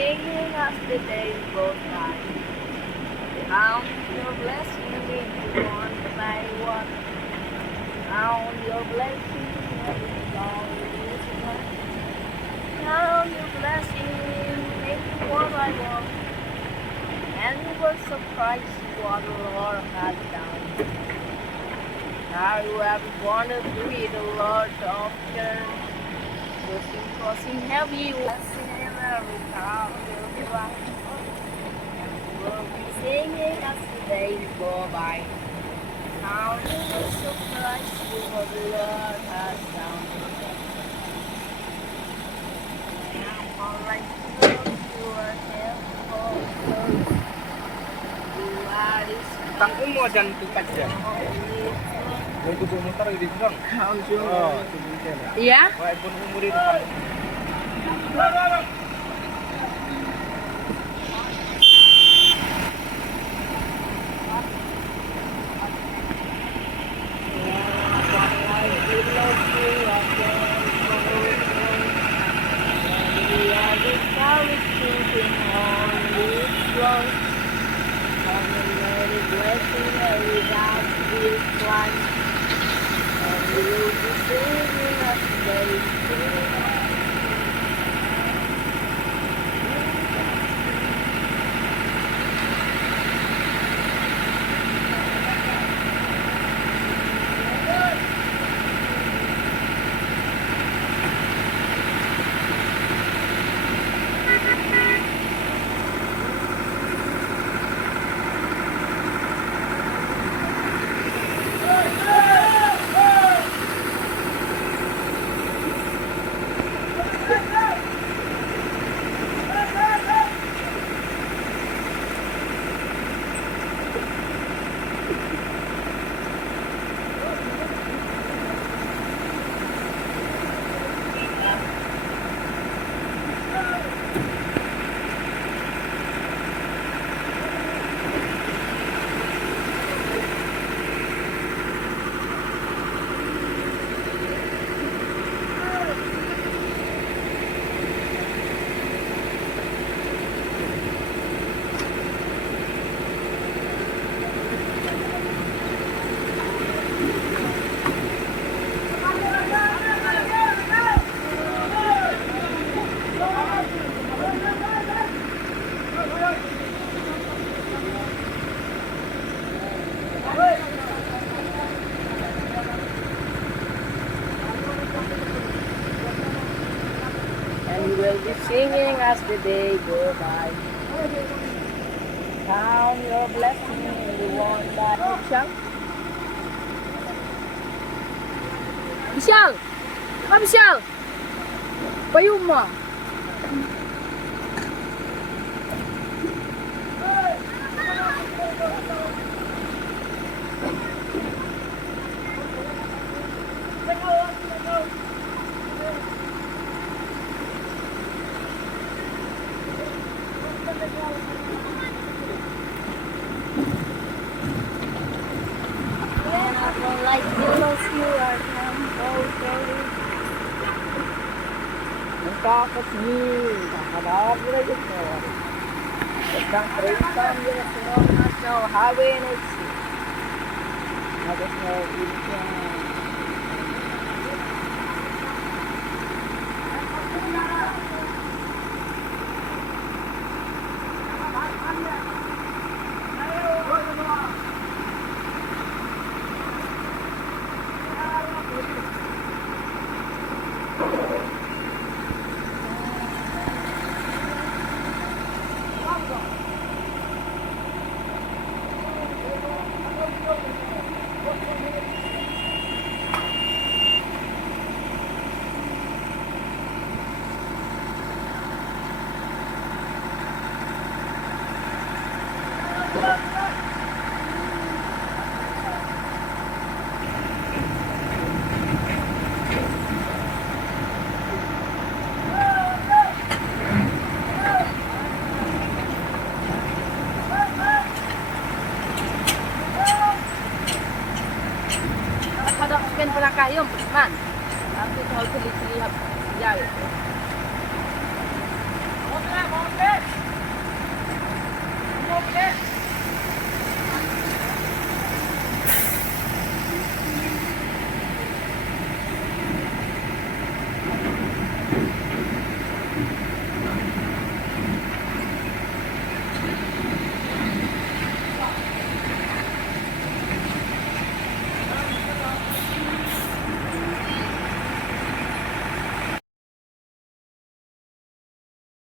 singing as the day goes by. Count your blessings if you want by one. Count your blessings every song is one. Count your blessings, make one by one. And you will surprise what the Lord has done. Now you have wanted to be the Lord of church. Crossing heavy, blessing in every town will be right. And we'll be singing as the days go by. Now you will surprise what the Lord has done. Now all I feel you are helpful close. You are this Tangkung mo dyan tingkat dyan. May tubo motor di bang. Oh, tubo dyan. Iya? Wah, pun umur itu kan. We'll be singing as the day go by. Count your blessings, the one that you shall. Michelle! Come, Michelle! Payung mo! Like pillows you are temporary. Nagkakas niyo, nakakadawag nila dito. Isang trace nila sa National Highway and it's National Highway. Ken pala kayo, man. Ang ito, huli-huli, jari. Come on, Pitt.